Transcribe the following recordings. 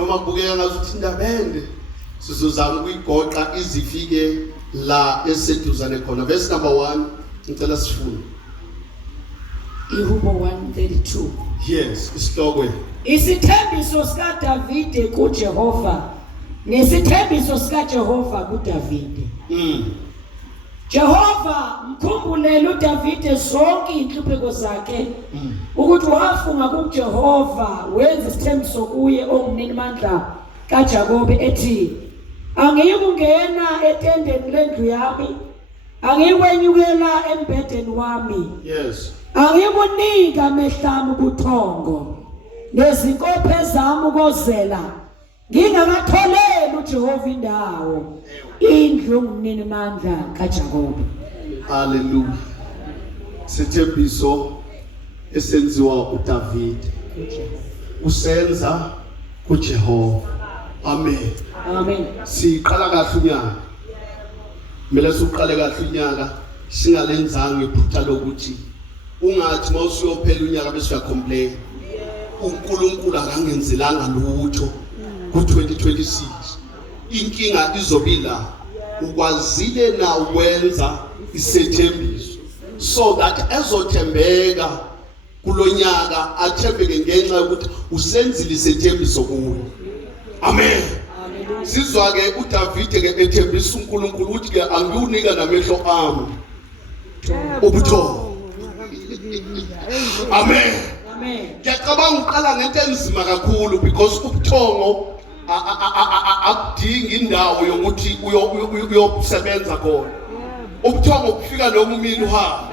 noma kubukeka ngazuthi indabende sizozama ukuyigoqa izifike la eseduzane khona. Verse number 1 ngicela sifunde. Ihubo 1:32. Yes, isihloko. Isithembiso sika Davide kuJehova nesithembiso sika Jehova kuDavide. Jehova mkhumbulele uDavide zonke inhlupheko zakhe ukuthi wafunga kuJehova wenza isithembiso kuye ongunini mandla kaJakobe ethi angiyikungena etendeni lendlu yami angiyikwenyukela embhedeni wami. Yes. Angiyikunika mehlami ubuthongo nezinkophe zami ukozela ngingakatholeli uJehova indawo indlu yongunini mandla kaJakobe. Hallelujah. Sithembiso esenziwa uDavide usenza kuJehova. Amen. Amen. Siqala kahle unyaka. Mele siqale kahle unyaka singalenzanga iphutha lokuthi ungathi mawusiyophela unyaka bese uyacomplain. uNkulunkulu akangenzelanga lutho ku2026. Inkinga izobila ukwazile na ukwenza isethembiso so that ezothembeka kulonyaka athembeke ngenxa yokuthi usenzile isethembiso kuwe. Amen. Sizwa ke uDavide ke ethembisa uNkulunkulu ukuthi ke angiwunika namehlo ami ubuthongo. Amen. Amen. Ngiyacabanga uqala ngento enzima kakhulu because ubuthongo akudingi indawo yokuthi uyosebenza khona. Ubuthongo bufika noma umini uhamba.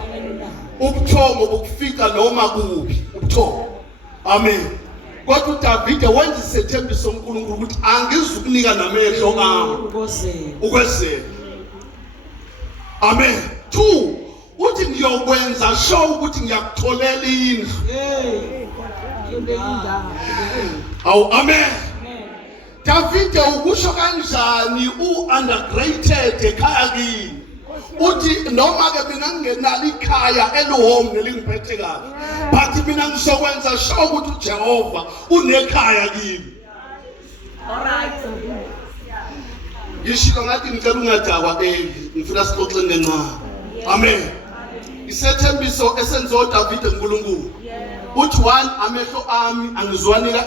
Ubuthongo bukufika noma kuphi ubuthongo. Amen. Kodwa uDavide wenza isethembiso uNkulunkulu ukuthi angizukunika namehlo ami ukwezela. Amen. 2 uthi ngiyokwenza show ukuthi ngiyakutholela indlu. Amen. Davide ukusho kanjani u-undergrated ekhaya kini? Uthi noma ke mina ngingenalo ikhaya elihome nelingiphethe kahle, but mina ngizokwenza show ukuthi uJehova unekhaya kini. Alright. Yishilo ngathi ngicela ungadakwa ngifuna sixoxe ngencane. Amen. Isethembiso esenziwa uDavide kuNkulunkulu. Uthi 1 amehlo ami angizwanika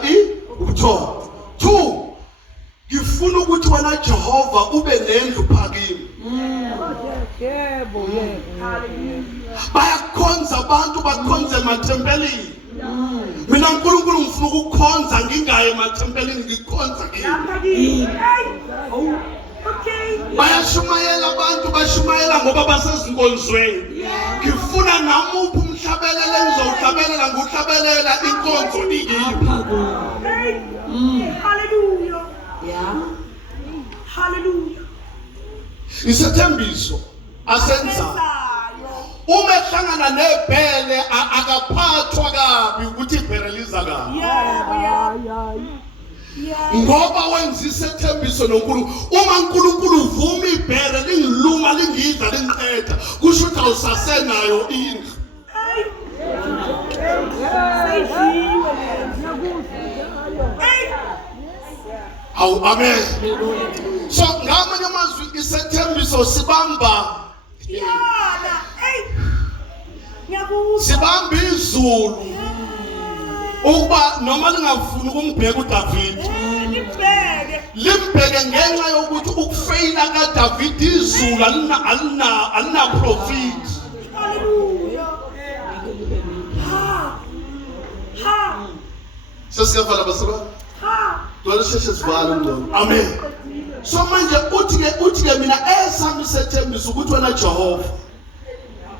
ubuthongo. 2 ngifuna ukuthi wena Jehova ube nendlu phakini. Yebo. Bayakhonza abantu bakhonze emathempelini. Mina uNkulunkulu ngifuna ukukhonza ngingaye emathempelini ngikhonza kini. Okay. Bayashumayela abantu bashumayela ngoba basezinkonzweni. Ngifuna namuphi umhlabelele engizowuhlabelela nguhlabelela inkonzo ikini. Hallelujah. Yeah. Hallelujah. Isethembiso asenza uma ehlangana nebhele akaphathwa kabi ukuthi ibhele liza kabi. Ngoba wenza isethembiso noNkulunkulu. Uma uNkulunkulu uvuma ibhele lingiluma lingidla lingiqeda kusho ukuthi awusasenayo indlu. Amen. So ngamanye amazwi isethembiso sibamba sibamba izulu ukuba noma lingafuni ukungibheka uDavide limbheke ngenxa yokuthi ukufeyila kaDavide izulu alina profit. Sesiyavala basaba dole sesivala umntwana. Amen. So manje uthi ke mina esami sethembiso ukuthi wena Jehova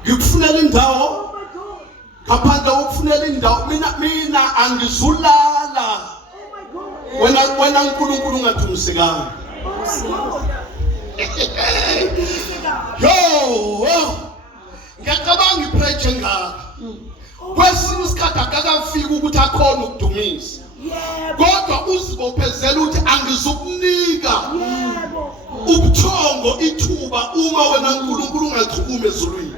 ngikufunela indawo ngaphandle ukufunela indawo mina angizulala wena uNkulunkulu ungathumisekanga. Yo ngiyacabanga ipreje ngaka kwesinye isikhathi akakafika ukuthi akhona ukudumisa. Kodwa uzibophezela ukuthi angizukunika ubuthongo ithuba uma wena uNkulunkulu ungachukuma ezulwini.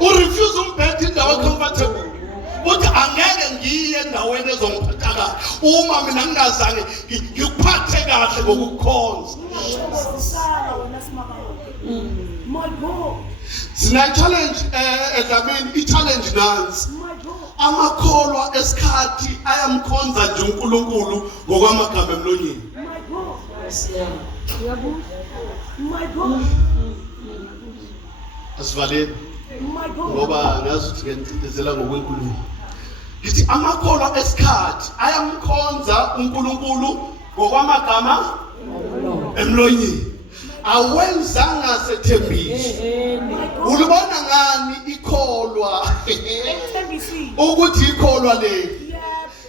U refuse umbhede indawo comfortable. ngiye endaweni ezongiphatha kahle uma mina ngingazange ngikuphathe kahle ngokukhonza. My God. Sina challenge i-challenge nansi. Amakholwa esikhathi ayamkhonza nje uNkulunkulu ngokwamagama emlonyeni. My God. My God. Asivaleni My God. ngoba ngazi ukuthi ngiyanicindezela ngokwenkulumo. Ngithi amakholwa esikhathi ayamkhonza uNkulunkulu ngokwamagama emlonyeni. Awenzanga sethembisa. Ulibona ngani ikholwa ukuthi ikholwa le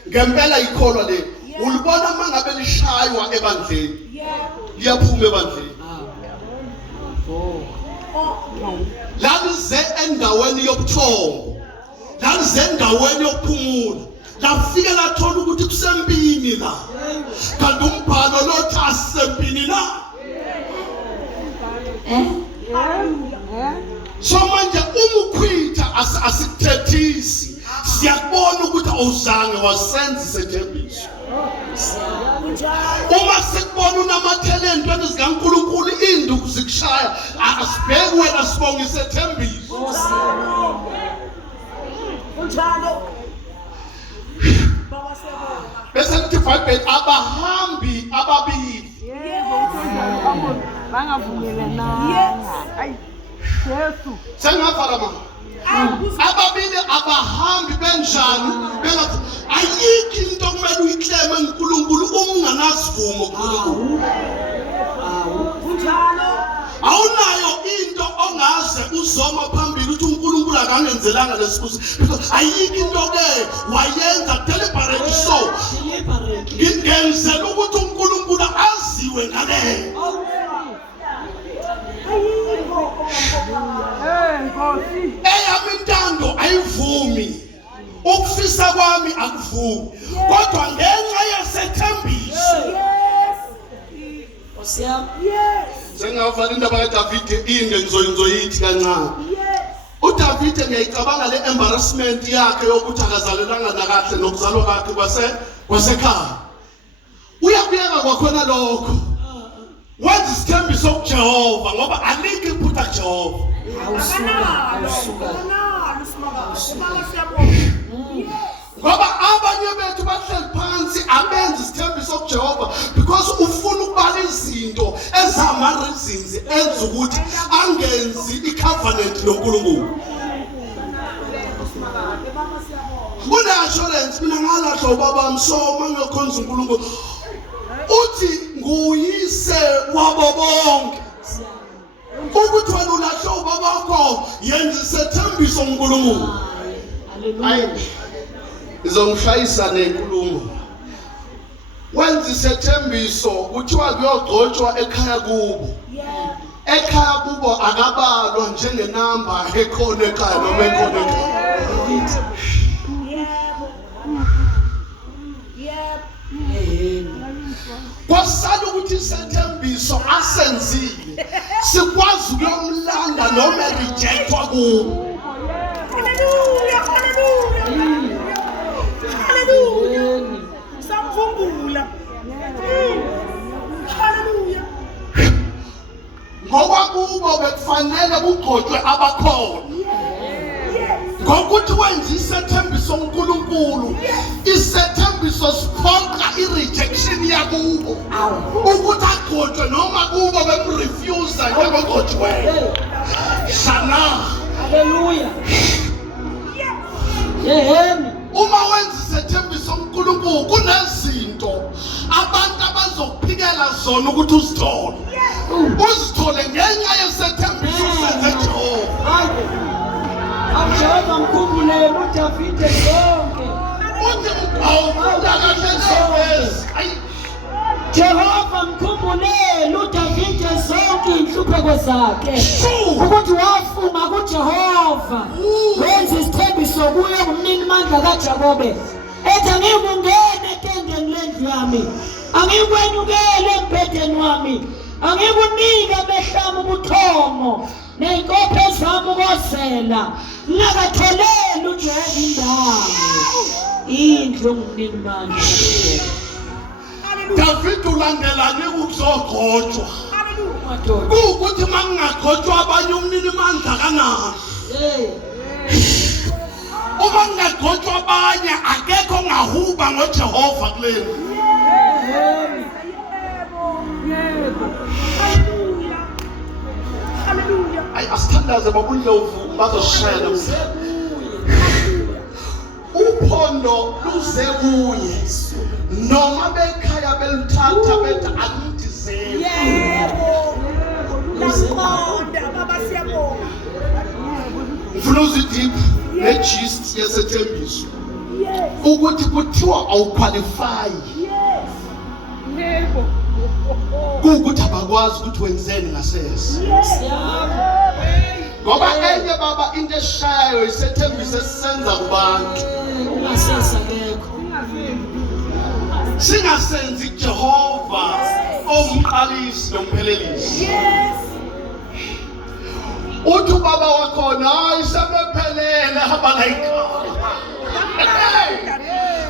ngempela ikholwa le ulibona mangabe lishaywa ebandleni liyaphuma ebandleni lalize endaweni yobuthongo lalize endaweni yokuphumula lafike lathola ukuthi kusempini la kanti umbhalo lothi asisempini la. So manje umukhwitha asikuthethisi siyakubona ukuthi awuzange wasenza isethembiso. Uma sikubona unamathele entweni zikaNkulunkulu induku zikushaya asibheke wena sibonga isethembiso. Bese lithi iBhayibheli abahambi ababili sengavala mama ababili abahambi benjani bengathi ayikho into okumele uyikleme uNkulunkulu unganasivumo kuNkulunkulu. Awunayo into ongaze uzoma phambili ukuthi uNkulunkulu akangenzelanga lesibuzo because ayikho into ke wayenza deliberate so ngenzela ukuthi uNkulunkulu aziwe ngaleyo. Eyami intando ayivumi ukufisa kwami akuvumi kodwa ngenxa yesethembiso. Sengavala indaba kaDavide inde ngizoyithi kancane. uDavide ngiyicabanga le embarrassment yakhe yokuthi akazalelanga nakahle nokuzalwa kwakhe kwasekhaya. Uyakuyeka kwakhona lokho wenza isithembiso kuJehova ngoba alikho iphutha kuJehova. Ngoba abanye bethu bahleli phansi abenza isithembiso kuJehova because ufuna ukubala izinto ezama reasons enza ukuthi angenzi icovenant noNkulunkulu. Une-assurance mina ngalahlwa ubabami so mangakhonza uNkulunkulu uthi nguyise wabo bonke. Ukuthi wena ulahle ubabakho yenza isethembiso uNkulunkulu. Hayi izongishayisa nenkulumo. Wenza isethembiso kuthiwa kuyogcotshwa ekhaya kubo. Ekhaya kubo akabalwa njengenamba ekhona ekhaya noma ekhona ekhaya. Kwasala ukuthi isethembiso asenzile sikwazi ukuyomlanda noma rejectwa kubo. Hallelujah, hallelujah. Hallelujah. Samvumbula. Hallelujah. Ngoba kubo bekufanele kugcotshwe abakhona. Ngokuthi wenza isethembiso uNkulunkulu isethembiso siphoqa irejection yakubo ukuthi agcotshwe noma kubo bemrefuse njengogcotshwe. Shana. Hallelujah. Yeheni. Uma wenza isethembiso uNkulunkulu kunezinto abantu abazokuphikela zona ukuthi uzithole. Uzithole ngenxa yesethembiso senze Jehova. Jehova mkhumbule uDavide zonke. Jehova mkhumbule uDavide zonke inhlupheko zakhe. Ukuthi wafuma kuJehova. Wenza isithembiso kuye umnini mandla kaJakobe. Ethi angikungena etendeni lendlu yami. Angikwenyukele embhedeni wami. Angikunika behlami ubuthongo. Ney'nkophe zami ukozela ngingakatholeli uJehova indawo. indlu engumnini mandla. Hallelujah. David ulandelane ukuzogqotshwa. Hallelujah. Madoda. Ukuthi mangingagqotshwa abanye umnini mandla kanani. Hey. Uma ngingagqotshwa abanye akekho ngahuba ngoJehova kuleni. Hallelujah. Hallelujah. Asithandaze babundlovu bazoshaya namhlanje. Uphondo luze kuye noma bekhaya beluthatha bethi angidizeli. Yebo. Lakonda baba siyabonga. Ngifuna uzidip negist yesethembiso Yes. ukuthi kuthiwa awuqualify Yes. Yebo. ukuthi abakwazi ukuthi wenzeni ngasese. Ngoba enye baba into eshayayo isethembiso esisenza kubantu. Ungasesa kekho. Singasenzi Jehova omqalisi nomphelelisi. Yes. Uthi baba wakhona hayi sebephelele abalayika.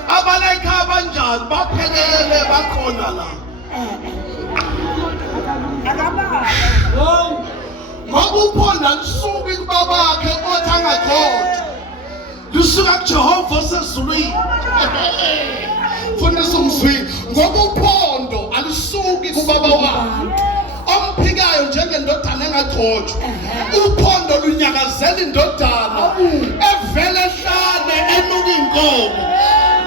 Abalayika abanjani baphelele bakhona la. Akaba. Oh. Ngoba uphonda lusuka kubabakhe othi angagqotshwa. Lusuka kuJehova osezulwini. Fundisa umzwini ngoba uphondo alisuki kubaba wakhe. Omphikayo njengendodana engagqotshwa. Uphondo lunyakazela indodana evele ehlane enuka inkomo.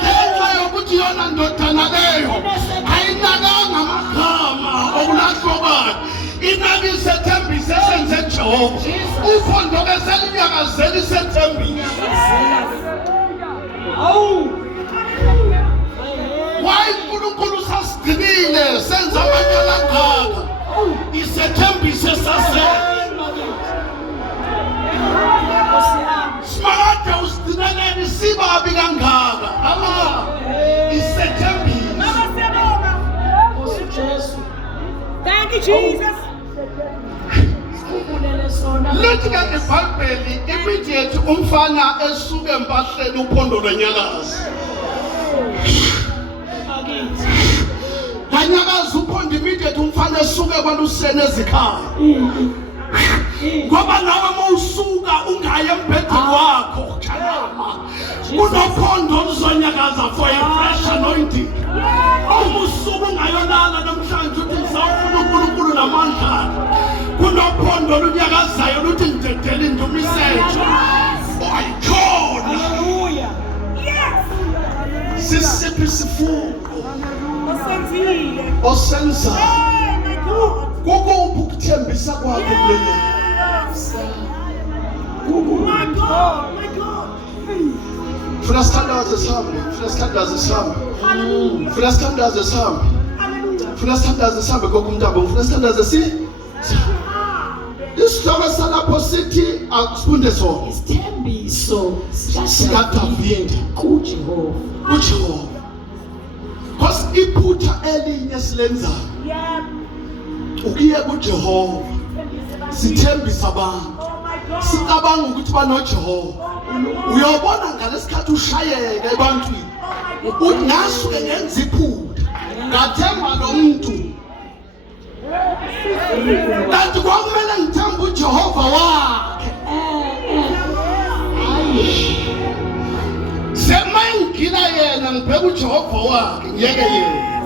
Ngenxa yokuthi yona ndodana leyo ayinakanga amagama okulahlwa kwakhe. Inaki isethembiso esenze Jehova. Uphondo ke selinyakazela isethembiso. Oh. Why uNkulunkulu sasigcinile senza amanyala ngaka. Isethembiso sasenza. Simakade usigcineleni sibabi kangaka. Isethembiso. Baba siyabonga. Jesu. Thank you, Jesus. Sikubulele sona. Lithi ke eBhayibheli immediate umfana esuke empahleni uphondo lwenyakazi. Akithi. Kanyakazi uphondo immediate umfana esuke kwalusene ezikhaya. Ngoba nawe mawusuka ungaye embhedeni wakho khalama. Kunophondo oluzonyakaza for a fresh anointing. Umusuku ungayolala namhlanje uthi ngisafuna uNkulunkulu namandla. Kunophondo olunyakazayo luthi ngidedele indumisejo. Ayikhona. Hallelujah. Yes. Sisiphi isifungo Osenzile. osenza Oh my God. kokuphi ukuthembisa kwakho kuleli. Yes. My God. My God. Funa sithandaze sihambe, funa sithandaze sihambe, Hallelujah. funa sithandaze sihambe, Hallelujah. funa sithandaze sihambe kokumntaba, funa sithandaze sihambe. Isihloko salapho sithi akusifunde sona Isithembiso sikaDavide kuJehova. kuJehova. Because iphutha elinye silenzayo Yeah. ukuye kuJehova sithembisa abantu. Oh my God. Sicabanga ukuthi banoJehova. Uyobona ngalesikhathi ushayeke ebantwini. Uthi ngasuke ngenza iphutha. Ngathemba lo muntu. Kanti kwakumele ngithembe uJehova wakhe. Semangina yena ngibheka uJehova wakhe ngiyeke yena.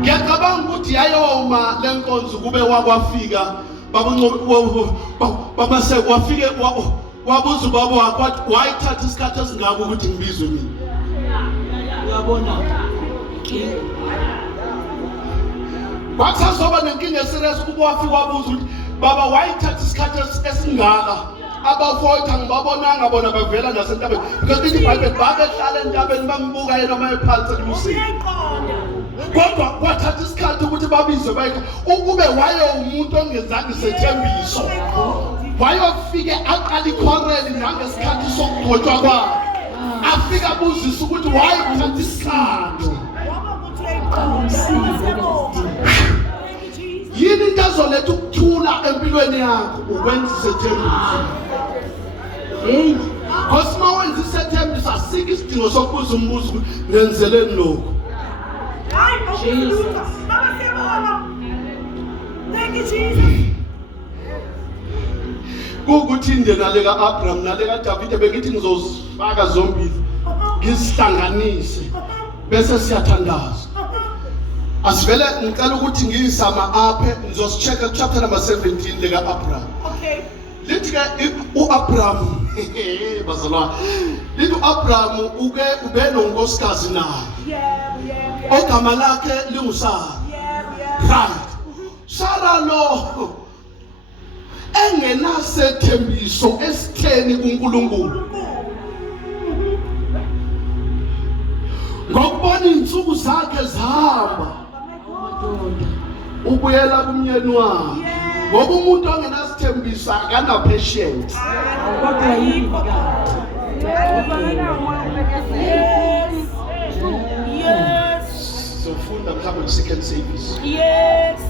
Ngiyacabanga ukuthi yayoma lenkonzo kube wakwafika babase wafike wabuza ubaba wakhe wathi wayithatha isikhathi esingaka ukuthi ngibizwe mina. Uyabona. Kwakusazoba nenkinga eserious ukuba wafika wabuza ukuthi baba wayithatha isikhathi esingaka. Abafowethu angibabonanga bona bavela nasentabeni. Because lithi iBhayibheli babehlala entabeni bangibuka yena uma ephansi elusini. Kodwa kwathatha isikhathi ukuthi babizwe bayikho ukube waye umuntu ongezange isethembiso. Wayofike aqala ikhoreli nangesikhathi sokugqotshwa kwakhe. Afika abuzisa ukuthi wayithatha isikhathi. Yini into ezoletha ukuthula empilweni yakho ukwenza isethembiso. Hey. Because uma wenza isethembiso asikho isidingo isidingo sokubuza umbuzo nenzeleni lokho. Jesus. Thank you, Jesus. Kukuthi indlela leka Abraham naleka David bengithi ngizozifaka zombili ngisihlanganise bese siyathandaza. Asivele ngicela ukuthi ngiyisama aphe ngizosichecka chapter number 17 leka Abraham. Okay. Lithi ke uAbraham bazalwa. Lithi uAbraham ube nonkosikazi naye. Yeah. Ogama lakhe linguSara. Yeah. Right. Sara lo engenasethembiso esitheni kuNkulunkulu. Ngokubona insuku zakhe zihamba ubuyela kumnyeni wakhe. Ngoba umuntu ongenasithembiso akana patience. Kodwa yini God? Yes. Sofunda mhlawumbe ku-second service. Yes.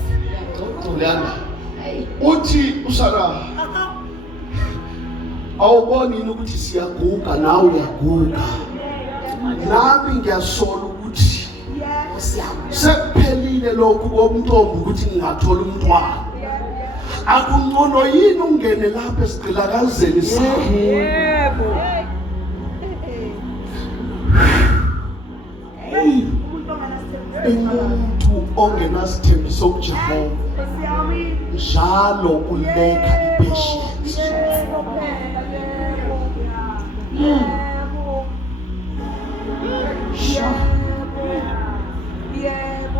Lana uthi uSara awuboni yini ukuthi siyaguga nawe uyaguga. Nami ngiyasola ukuthi sekuphelile lokhu komntombi ukuthi ngingathola umntwana. Akungcono yini ungene lapha esigqilakazeni sakho? Yebo. Umuntu ongenasithembiso kuJehova njalo uleka ipatience.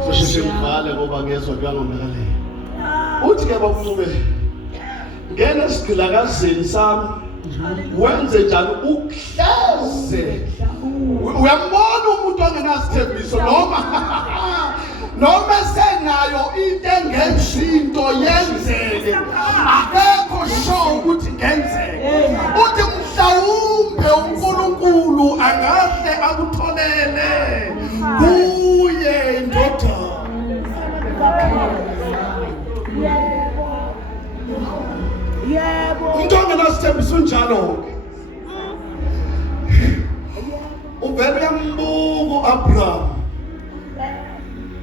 Sosheshe ngivale ngoba ngezwe kuyangomekaleyo. Uthi ke bakuncube ngene esigqilakazeni sami wenze njalo ukuhleze. Uyambona umuntu ongenasithembiso noma senayo into engenzinto yenzeke akekho sure ukuthi ngenzeke. Uthi mhlawumbe uNkulunkulu angahle akutholele kuye indoda. Yebo. Umuntu ongenasithembiso unjalo ke. Uvele uyambuka uAbraham.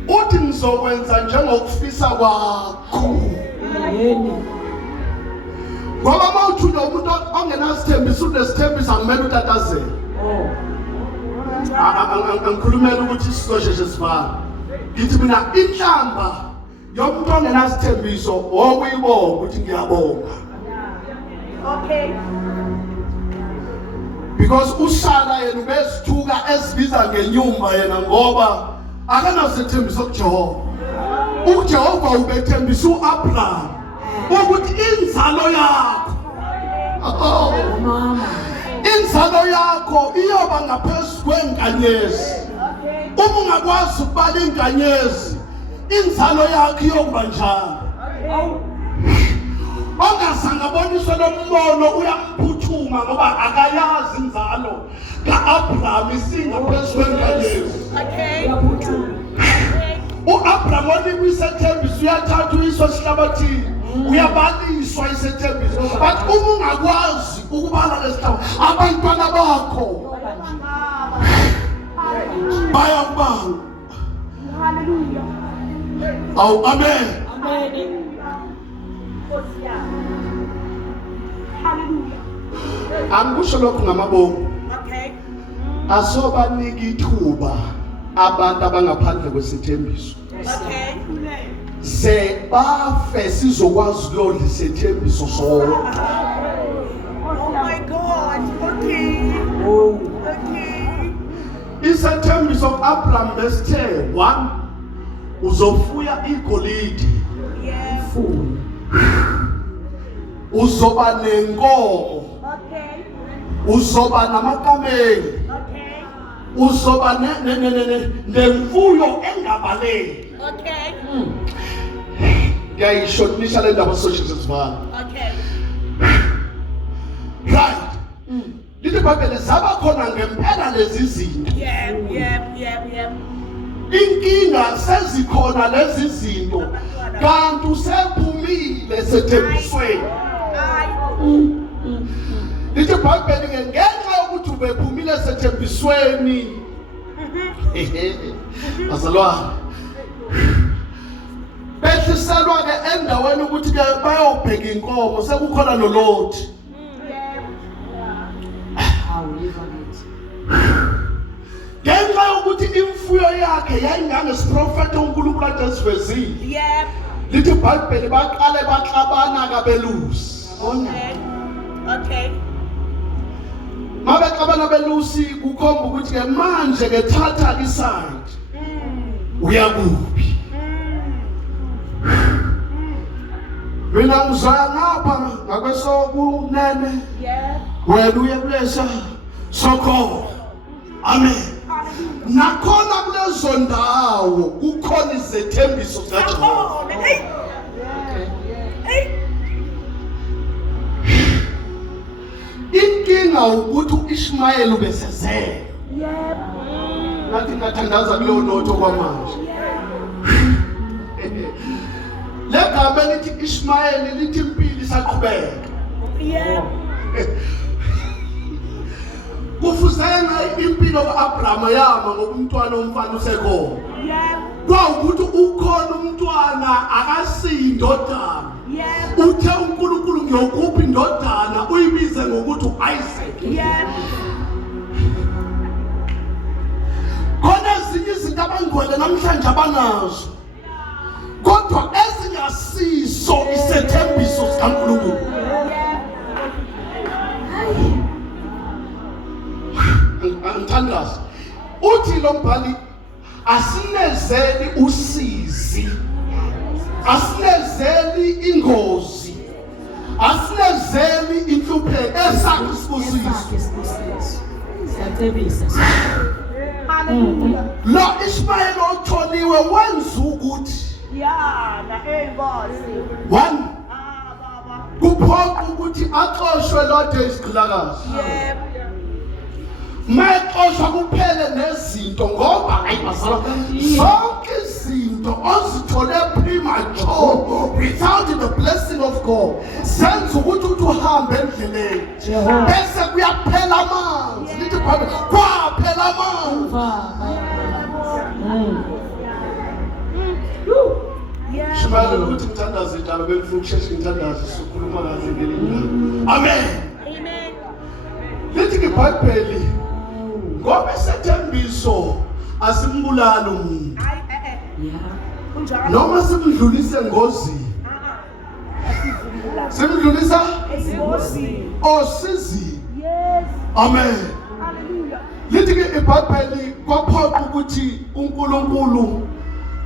Uthi ngizokwenza njengokufisa kwakho. Ngoba mawuthi umuntu ongenasithembiso unesithembiso angimele utatazele. Angikhulumela ukuthi sizosheshe sivale. Ngithi mina inhlamba yomuntu ongenasithembiso okuyibonga ukuthi ngiyabonga. Okay. Because uSara yena ubesithuka esibiza ngenyumba yena ngoba akanasithembiso kuJehova. uJehova ubethembisa uAbraham ukuthi inzalo yakho inzalo yakho iyoba ngaphezulu kwenkanyezi. Uma ungakwazi ukubala inkanyezi inzalo yakho iyokuba njalo. Ongasanga boniswa nombono uyamphuthuma ngoba akayazi inzalo kaAbraham isingaphezulu kwenkanyezi. uAbraham onikwe isethembiso uyathatha uyiswa esihlabathini uyabaliswa isethembiso. But uma ungakwazi ukubala lesihlaba abantwana bakho bayakubanga. Hallelujah. Awu amen. Hallelujah. Angikusho lokhu ngamabomu. Okay. Asobanika ithuba abantu abangaphandle kwesithembiso. Okay. Ze bafe sizokwazi ukuyodla isethembiso sonke. Oh my God. Okay. Okay. Isethembiso Abraham besithe 1 uzofuya igolide. Yeah. Uzoba nenkomo. Okay. Uzoba namakameli. Okay. Uzoba nemfuyo engabaleki. Okay. Ngiyayishotnisha le ndaba social sesivana. Okay. Right. Lithi iBhayibheli zaba khona ngempela lezi zinto. Yeah. Inkinga sezikhona lezi zinto kanti usephumile sethembisweni. Lithi iBhayibheli ngenxa yokuthi ukuthi bephumile sethembisweni azalwane behliselwa ke endaweni ukuthi ke bayobheka inkomo sekukhona nolothi ngenxa yokuthi imfuyo yakhe yayinganesiprofethi uNkulunkulu ade sivezile lithi iBhayibheli baqale baxabana kabelusi Okay. mabexabana belusi kukhomba ukuthi ke manje ke thatha iside uyakuphi mina ngizaya ngapha ngakwesokunene wena uye kulesa sokho amen nakhona kulezo ndawo kukhona izethembiso zikaJehova inkinga ukuthi uIshmayeli ubesezele nathi ngathandaza kuleyo notho kwamanje legama lithi Ishmayeli lithi impilo isaqhubeka kufuzeka impilo kaAbrahama yama ngoba umntwana omfana usekhona kwawukuthi ukhona umntwana akasindodana uthe uNkulunkulu ngiyokupha indodana uyibize ngokuthi uIsaac khona ezinye izinto abangcwele namhlanje abanazo kodwa ezingasiso isethembiso sikaNkulunkulu angithandaza uthi lo mbhali asinezeli usizi asinezeli ingozi asinezeli inhlupheko esakho isibusiso lo Ishmayeli otholiwe wenza ukuthi one kuphoqa ukuthi axoshwe lode isigqilakazi mayexoshwa kuphele nezinto ngoba ayibazala zonke izinto ozithole premature without the blessing of God senza ukuthi uhambe endleleni bese kuyaphela amanzi lithi kwaphela amanzi Shimala ukuthi ngithandaze indaba bengifuna ukusheshe ngithandaze sikhuluma kahle ngelinye amen lithi iBhayibheli ngoba isethembiso asimbulala umuntu noma simdlulise engozini simdlulisa osizini amen lithi iBhayibheli kwaphoqa ukuthi uNkulunkulu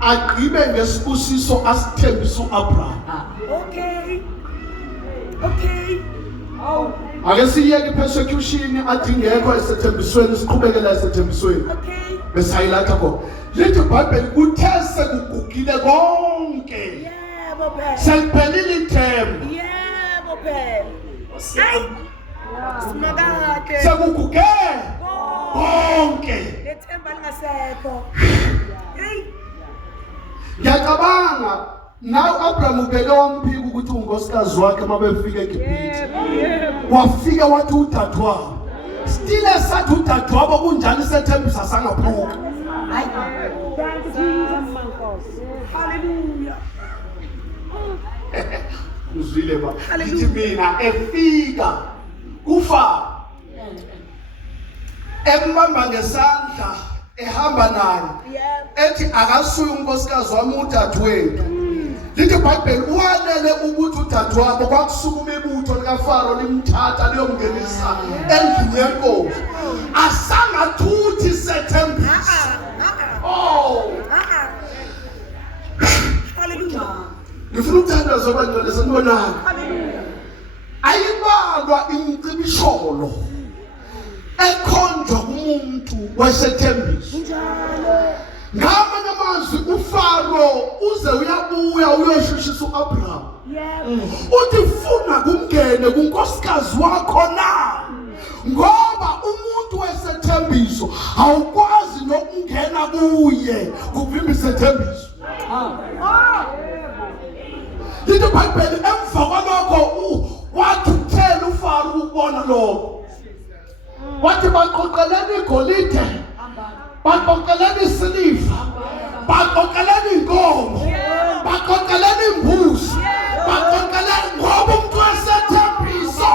agqibe ngesibusiso asithembisa uAbraham Okay. ake siyeke persecution adingekho esethembisweni siqhubekela esethembisweni besayilatha khona lithi iBhayibheli kuthe sekugugile konke seliphelile ithemba sekuguge konke lethemba lingasekho ngiyacabanga nawe uAbraham ubeke wamphika ukuthi unkosikazi wakhe mabefika eGibhithe wafika wathi udadewabo still esathi udadewabo kunjani isethembisa sangaphuka Hallelujah. uzwile ba lithi mina efika kufa embamba ngesandla ehamba naye ethi akasuye unkosikazi wami udadewethu lithi iBhayibheli walele ukuthi udadewabo kwakusukuma ibutho likaFaro limthatha liyomngenisa endlini yenkosi asangathuthi isethembiso Hallelujah. ngifuna ukuthandaza abangcwele sanibonana ayibalwa imicibisholo ekhonjwa kumuntu wesethembiso ngamanye amazwi uFaro uze uyabuya uyoshushisa uAbraham uthi funa kungene kunkosikazi wakho na ngoba umuntu wesethembiso awukwazi nokungena kuye kuvimba isethembiso lithi iBhayibheli emva kwalokho wathi uthela uFaro ukubona lokho wathi baqoqeleni igolide, baqoqeleni isiliva, baqoqeleni inkomo, baqoqeleni imbuzi, baqoqeleni ngoba umuntu wasethembiso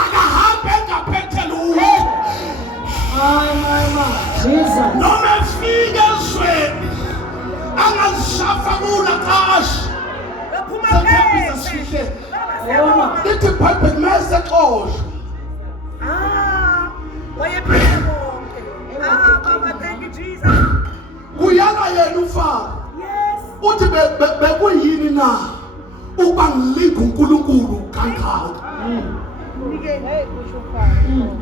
akahambe engaphethe lutho. Jesus. Noma efika ezweni angazishafakula kahle sethembisa sihle. Lithi iBhayibheli mase xoshwa Baba, thank you, Jesus. kuyala yena uFaro Yes. uthi bekuyini na ukuba ngilinga uNkulunkulu kangaka.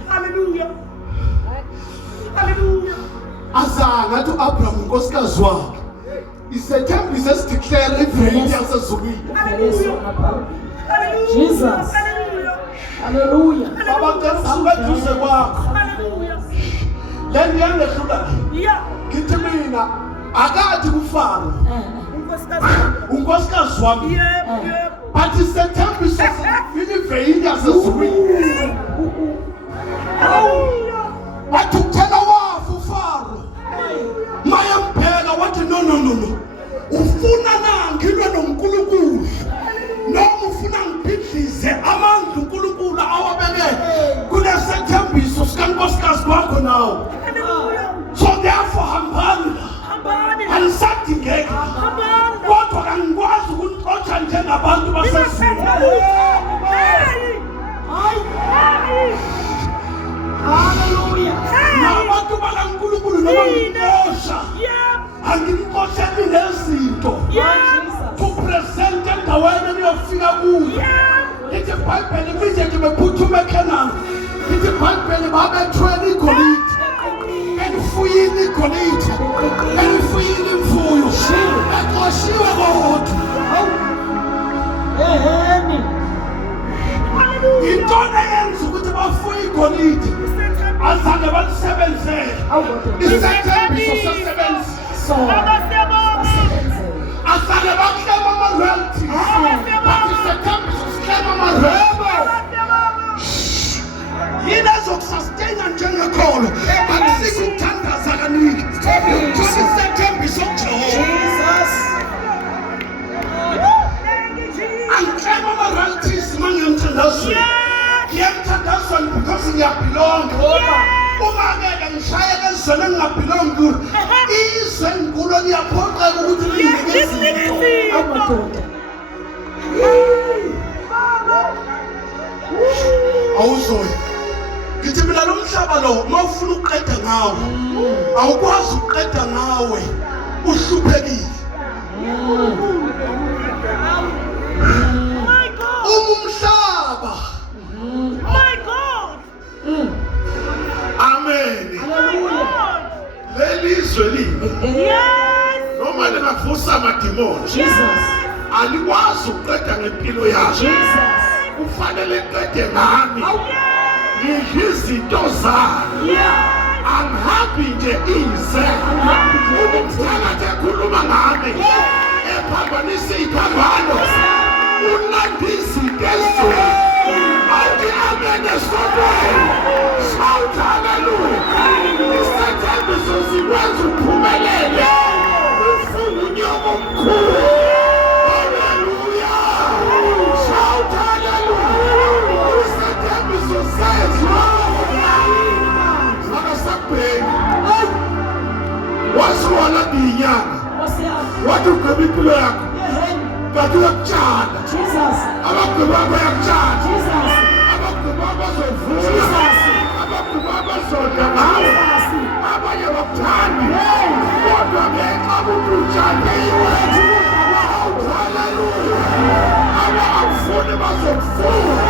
Hallelujah. Hallelujah. Azange athi uAbraham unkosikazi wakhe isethembiso esideclare iveni yasezulwini. Hallelujah. Jesus. Hallelujah. Hallelujah. Baba ngisuka eduze kwakho Hallelujah. lento yangehlula Yeah. ngithi mina akathi kuFaro unkosikazi wami Yep, yep. bathi isethembiso sivile iveni yasezulwini. Hallelujah. Wathi ukuthela wafa uFaro maye mbheka wathi no ufuna na ngilwe noNkulunkulu noma ufuna ngibhidlize amandla uNkulunkulu awabeke kunesethembiso sikankosikazi wakho nawo. Hallelujah. So therefore hambani anisadingeki kodwa kangikwazi ukunixotsha njengabantu basezweni. Hallelujah. Nabantu bakaNkulunkulu noma ngimxosha angimxosheli nezinto Jesus. kupresente endaweni eniyofika kuyo. Lithi iBhayibheli manje nje bephuthume eKhenani, lithi iBhayibheli babethwele igolide elifuyile igolide elifuyile imfuyo exoshiwe kodwa. Intona yenza ukuthi bafuye igolide azange balisebenzele isethembiso sesebenza azange baklema ama-royalties bathi isethembiso siklema ama-royalties. Yini ezokusustain njengekholo akusiko ukuthandaza kaningi ukuthola isethembiso kuJehova. Angiklema ama-royalties mangiyemthandazweni ngiyemthandazweni because ngiyabhilonga. Uma ngeke ngishayeke ezweni engingabhilongi kulo izwe engikulo liyaphoqeka ukuthi linginike izinto. Awuzoyi ngithi mina lo mhlaba lo uma ufuna ukuqeda ngawo awukwazi ukuqeda ngawe uhluphekile. Umhlaba amen lelizwe lini noma lingavusa amadimoni alikwazi ukuqeda ngempilo yakho. Kufanele liqede ngami ngidle izinto zami angihambi nje ize umthakathi ekhuluma ngami ephambanisa iphambano unandisa intezweni awuthi amen esodweni shout hallelujah. Isethembiso sikwenza uphumelele ufuna unyoko omkhulu. Hallelujah. Shout hallelujah. Isethembiso senziwa akasabheki wasiwala dinyanga wathi ugqiba impilo yakho kanti uyakutshala abagqiba bayakutshala abagqiba bazovuka abagqiba bazodla ngawe abanye bakuthandi kodwa ngenxa ukuthi utshaliwe. Hallelujah. Abangakufuni bazokufuna.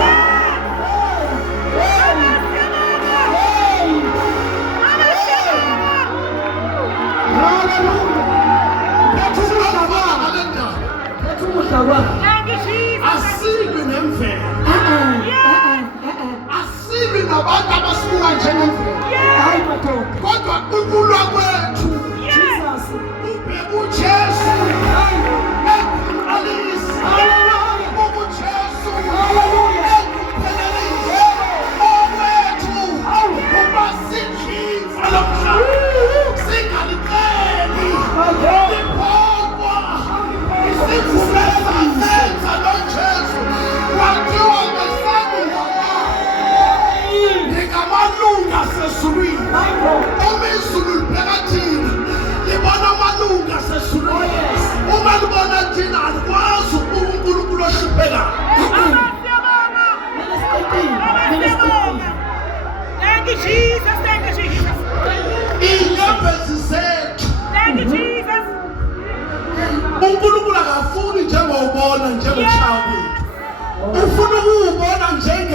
Asilwi nemvelo, asilwi nabantu abasuka njengemvelo, kodwa ukulwa kwethu ubheka uJesu ekuqalisa ukuJesu ekuphelelise okwethu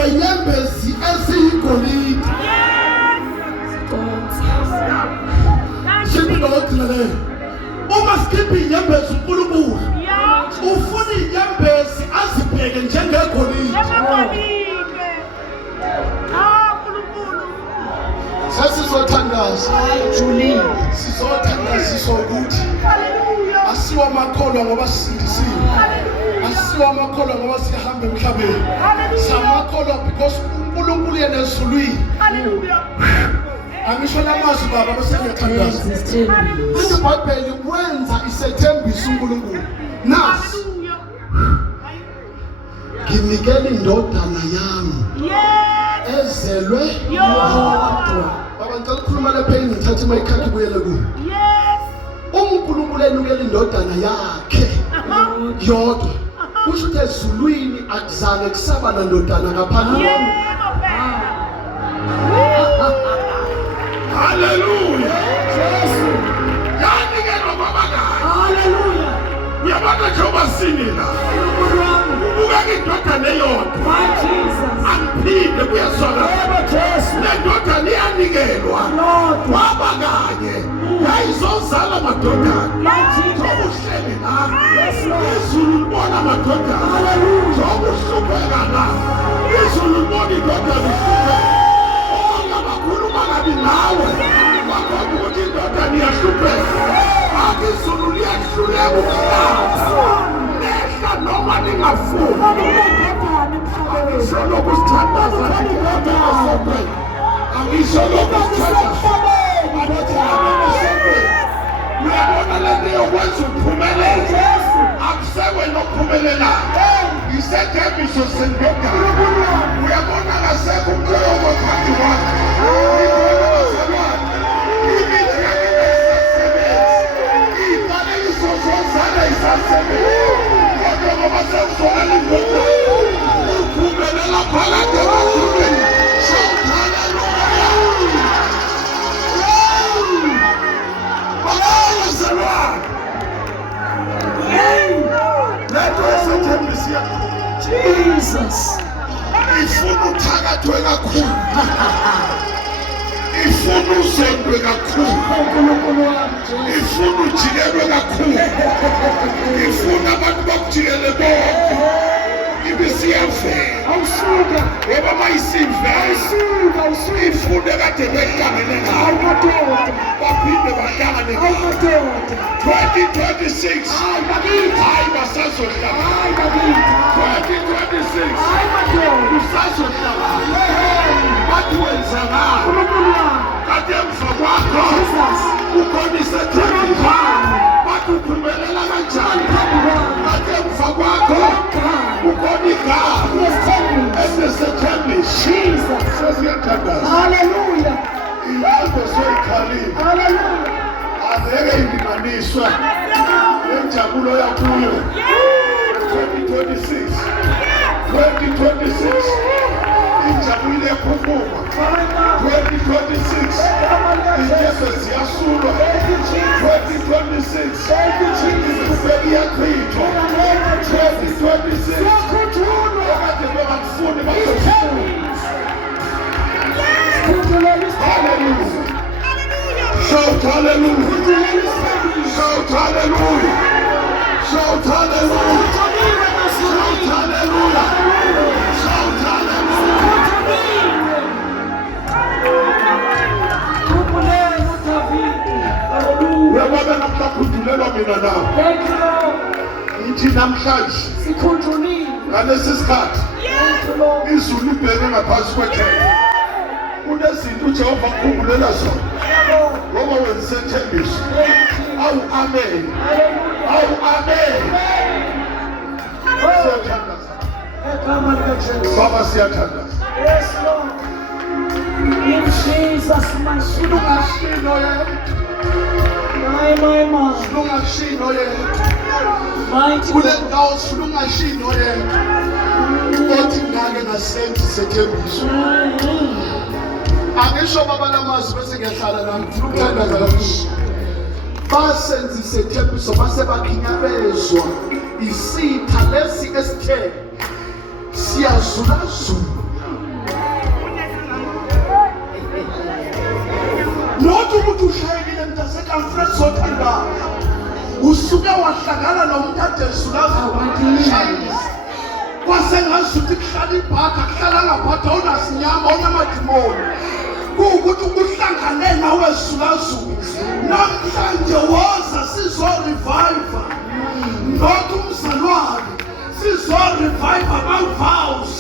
ngenyembezi eziyigolide. Sipho lokugcina leyo. Uma sikhipha inyembezi uNkulunkulu, ufuna inyembezi azibheke njengegolide. Sesizothandaza. Sizothandaziswa ukuthi asiwa amakholwa ngoba sisindisiwe. Asiwa amakholwa ngoba sihamba emhlabeni. Samakholwa because uNkulunkulu yena ezulwini. Angisho namazwi baba bese ngiyathandaza. IBhayibheli wenza isethembiso uNkulunkulu. Nasi nginikela indodana yami ezelwe yodwa. Baba ngicela ukukhuluma lapha ngithathe imayikhakhi kuyele kuyo. uNkulunkulu enukela indodana yakhe yodwa. Kusho ukuthi ezulwini akuzange kusaba nandodana ngaphandle kwami. Hallelujah. Yanikelwa kwabangani. Hallelujah. Uyabona Jehova sinina. Ubuka indodana eyodwa. My Jesus. Angiphinde kuyazwakala. Le ndodana iyanikelwa. Lord. Kwabanganye. Yayizozala amadodana. My Jesus. Uhleli la. Yes, Lord. Izulu libona amadodana. Hallelujah. Njengoba uhlupheka la. Izulu libona indodana ihlupheka. Ongabakhuluma kabi nawe. Wakhona ukuthi indodana iyahlupheka. Akizulu liyahluleka ukuhlala. Nehla noma ningafuni. Angisho lokhu sithandaza sithi indodana esopeni. Angisho lokhu sithandaza. Uyabona lento yokwenza uphumelele. Akusekwe nokuphumelelayo. Isethembiso sendodana. Uyabona akasekho umqobo phambi kwakhe. Ngibona bazalwane. Imithi yakhe isasebenza. Ifanelekiso zozana isasebenza. Kodwa ngoba sekuzwakala indodana. Uphumelela phakathi ebantwini. Shout hallelujah. Jesus. Ifuna uthakathwe kakhulu. Ifuna uzondwe kakhulu. uNkulunkulu wami Jesus. Ifuna ujikelwe kakhulu. Ifuna abantu bakujikele bonke. Ibisiyavela. Awusuka. Ngoba mayisivela. Awusuka. Ifunde kade behlangene ngawo. Awumadoda. Baphinde bahlangane ngawo. Awumadoda. 2026. Hayi basazohlangana. Hayi bakithi. 2026. Hayi madoda. Kusazohlangana. Bathi wenza ngawo. uNkulunkulu wami. Kade emva kwakho. Jesus. Ukhona isethembiso. Bathi uphumelela kanjani. Kade emva kwakho. Ukhona igama. Esesethembiso. Jesus. Sesiyathandaza. Hallelujah. Ihambo soyikhalile. Hallelujah. Angeke ilinganiswe nenjabulo yakuyo. 2026. 2026. Injabulo ephuphuka. 2026. Ijesu ziyasulwa. 2026. Izifeki yachithwa. 2026. Akade bengakufuni bazofuna. Hallelujah. Shout hallelujah. Shout hallelujah. Shout hallelujah. Shout hallelujah. Shout hallelujah. Uyabona namhlakudulelwa mina nawe. Thank you, Lord. Ngithi namhlanje Sikhunjulile. ngalesi sikhathi Thank you, Lord. izulu libheke ngaphansi kwethemba. Kunezinto uJehova akukhubulela zona. Ngoba wenze ithembiso. Awu amen. Hallelujah. Awu amen. Siyathandaza. Egama likaJesu. Baba siyathandaza. Yes, Lord. In Jesus' mighty name. Ungashino yedwa. My. Ungashino yedwa. Mighty Kule God. ndawo sifuna ungashino yedwa. Othi ngake ngasenza isethembiso. Angisho baba lamazwi bese ngiyahlala la ngifuna ukuthandaza kakhulu. Basenza isethembiso base bakhinyabezwa isitha lesi esithe siyazulazula Not ukuthi ushayekile mntasekamfresh sothandana. Usuke wahlangana nomuntu ade sulazi. Kwasengazuthi kuhlala ibhaka kuhlala ngaphatha unasinyama unamadimoni. Kuukuthi ukuhlangane nawe sulazulu. Namhlanje woza sizo-reviva. Not umzalwane. Sizo-reviva ama-vows.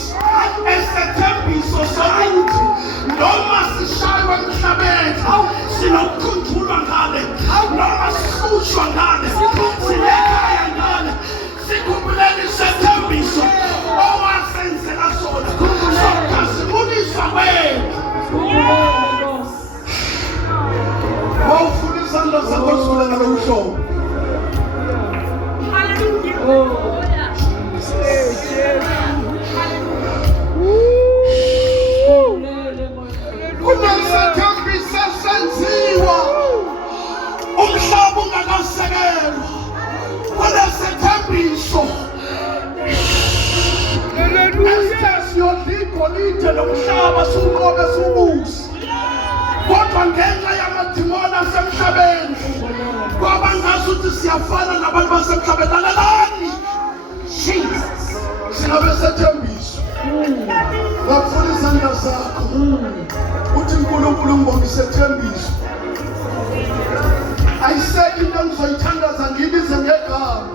Esethembiso sokuthi noma sishaywa emhlabeni sinokukhuthulwa ngale, noma sihlushwa ngale, sinekhaya ngale, sikhumbuleni isethembiso owasenzela sona sokukhazimulisa wena. Mawufuna izandla zakho zivule ngalo uhlobo. Kunesethembiso esenziwa umhlaba ungakasekelwa. Kunesethembiso esiyodla igolide nomhlaba siwuqobe siwubusi. Kodwa ngenxa yamadimoni asemhlabeni kwaba ngasuthi siyafana nabantu basemhlabeni. Lalelani Jesus, singabe sethembiso. Ngafuna izandla zakho uthi uNkulunkulu ngibonga isethembiso. Ayisekho into engizoyithandaza ngibize ngegama,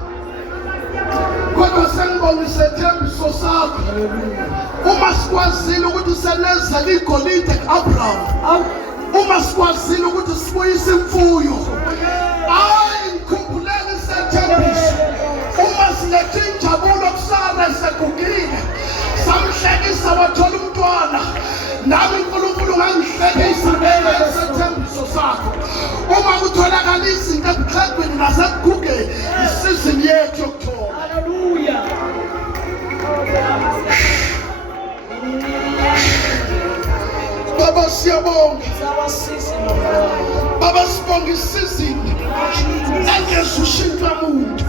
kodwa sengibonga isethembiso sakho. Uma sikwazile ukuthi senezela igolide ku-Abraham, uma sikwazile ukuthi sibuyise imfuyo, hayi ngikhumbuleni isethembiso. Uma silethe injabulo kusara esegugile, samhlekisa wathola umntwana, nami uNkulunkulu ungangihlekisa ngesethembiso sakho. Uma kutholakala izinto ebuxhegweni nasekugugeni, isizini yethu yokuthola. Hallelujah. Baba siyabonga. It's our season, Lord. Baba sibonga isizini engeza ushintshwa muntu.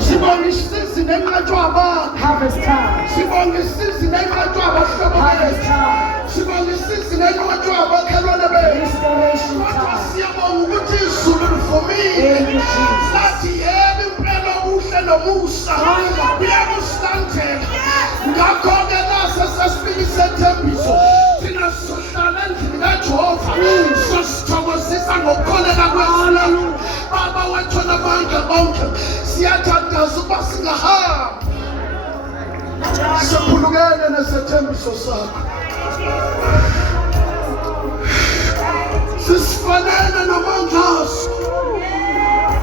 Sibonga isizini enqatshwa abantu. Harvest time. Sibonga isizini enqatshwa abahlobo Harvest bethu. time. Sibonga isizini enqatshwa abakhelwane bethu. Restoration Kodwa time. siyabonga ukuthi izulu livumile. Thank you, Jesus. Sathi yebo impela uhle nomusa uyakusilandela. Ngakho-ke nase sesifika isethembiso. Thina sizohlala endlini kaJehova sosithokozisa ngokukholeka kwesilo. Baba wethu namandla bonke siyathandaza ukuba singahambi siphulukene nesethembiso sakho. Sisifanele namandla aso,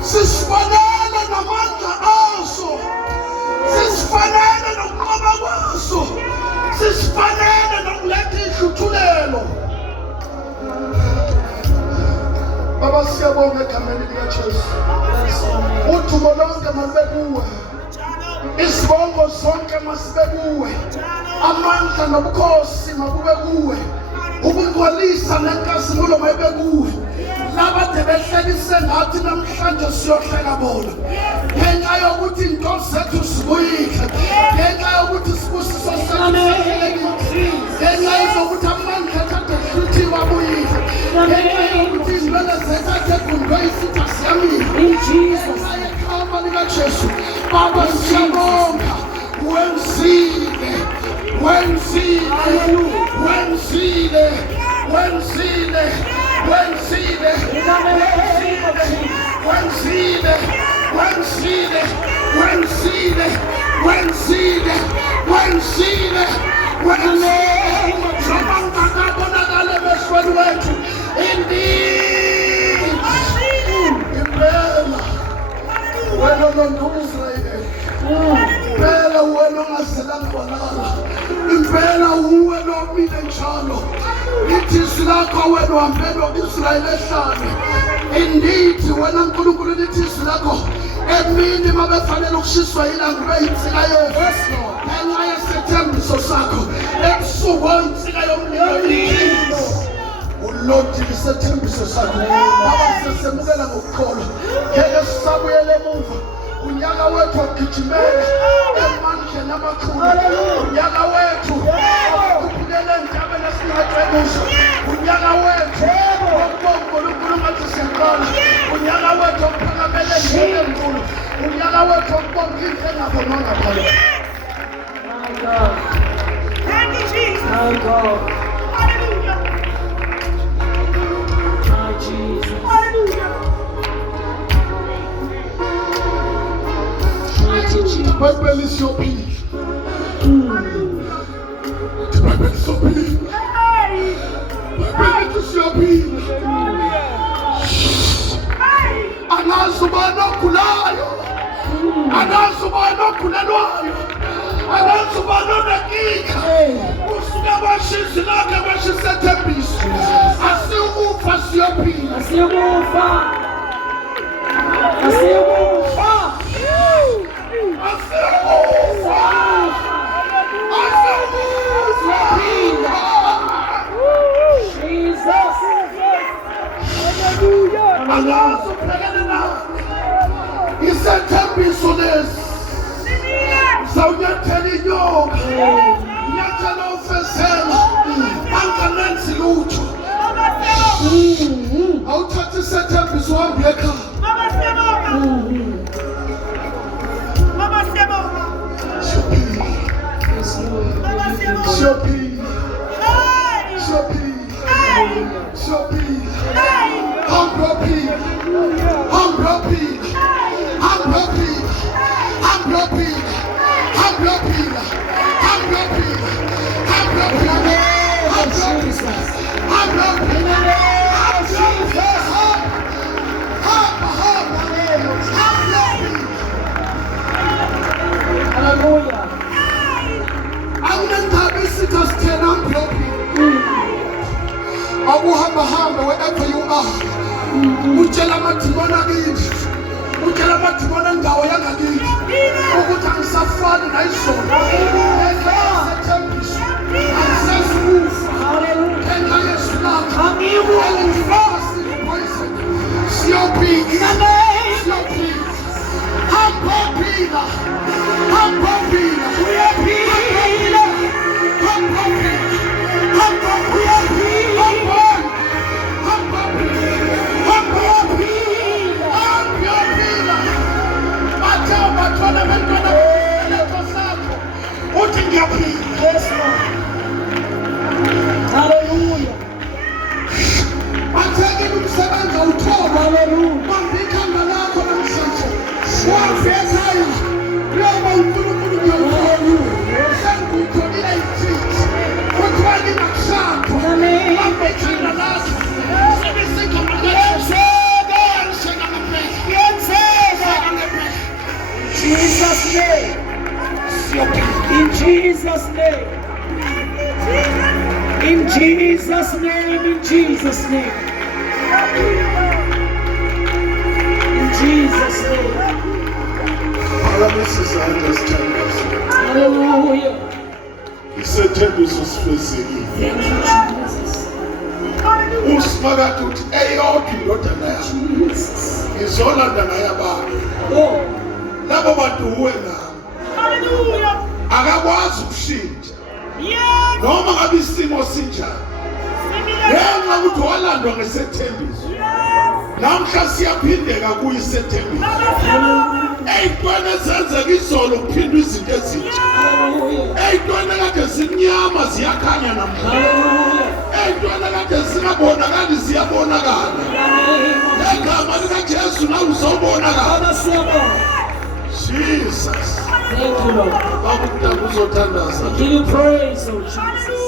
sisifanele namandla aso, sisifanele nokuqoba kwaso, sisifanele nokuletha ihluthulelo. Baba siyabonga egameni likaJesu. Udumo lonke malube kuwe, izibongo zonke masibe kuwe, amandla nobukhosi makube kuwe, ukungcolisa nenkazimulo mayibe kuwe. Labade behlekise ngathi namhlanje siyohleka bona, ngenxa yokuthi into zethu zibuyile, ngenxa yokuthi sibusiso sethu, ngenxa yokuthi amandla ethu ehluthiwe abuyile, ngenxa yokuthi izilwane zethu egundwe isitha siyamile. In Jesus' name. Igama likaJesu. Baba siyabonga, wenzile, wenzile, wenzile, wenzile, wenzile, wenzile, wenzile, wenzile, wenzile, wenzile, wenzile. Noma ungakabonakala emehlweni wethu, indeed, impela wena uNondo-Israyeli, impela wena ongazelanga walala, impela uwe nomile njalo. Lithi izwi lakho wena uhambele u-Israyeli ehlane. Indeed wena Nkulunkulu lithi izwi lakho emini uma befanele ukushiswa yilanga ube yinsika yefu ngenxa yesethembiso sakho. Ebusuku oyinsika yomlilo ulodile isethembiso sakho. Baba sisemukela ngokukholwa, ngeke sisabuyele emuva. Unyaka wethu wagijimela emandleni amakhulu, unyaka wethu wakhuphukela entabeni esingatshe kuzo, unyaka wethu uNkulunkulu ngathi siyaqala unyaka wethu ophakamele njalo enkulu unyaka wethu okubonga into engabonwanga phela My God. Thank you, Jesus. My God. Hallelujah. My Jesus. Hallelujah. Mighty Jesus. iBhayibheli siyophila iBhayibheli siyophila Hey. iBhayibheli siyophila Hey. angazi ubani ogulayo angazi ubani ogulelwayo angazi ubani onenkinga usuke kwashisi lakhe kwashisethembiso asikufa siyophila Asiyekufa. Asiyekufa. Jesus. angazi ubhekene nawe isethembiso lesi sawunyathela inyoka nyathela ufezela anganenzi lutho awuthatha isethembiso uhambe ekhaya Mama Seboka. Mama Seboka. siyophila Mama Seboka. siyophila Hey. siyophila Hey. siyophila Hey. hambiyophila hambiyophila hambiyophila hambiyophila hambiyophila hambiyophila hambiyophila Jesus. Hallelujah. akuhamba wherever you are utshela amadimoni akithi utshela amadimoni endawo yangakithi ukuthi angisafani nayizolo engasethembiso angisasukufa Hallelujah. ngenxa yesu lakho Angikufa. siyophila Amen. siyophila hambophila hambophila Uyaphila. Yes, Lord. Hallelujah. Hallelujah. Jesus' name. In Jesus' name. In Jesus' name. In Jesus' name. In Jesus' name. Hallelujah. Isethembiso sifezekile. Thank you, Jesus. Usimakathi uthi eyodwa indodana yakho Jesus. izolanda naye abantu Oh, labo bantu uwe nabo Hallelujah. akakwazi ukushintsha Yes. noma ngabe isimo sinjani ngenxa ukuthi walandwa ngesethembiso Yes. namhla siyaphindeka kuyisethembiso Mama Seboka. ey'ntweni ezenzeka izolo kuphindwa izinto ezintsha hallelujah. ey'ntweni kade zimnyama ziyakhanya namhla Hallelujah. ey'ntweni kade zingabonakali ziyabonakala Amen. egama likajesu nawe uzobonakala Father, Saba. jesus Thank you, Lord. bakutanda uzothandaza Give you praise, oh Jesus.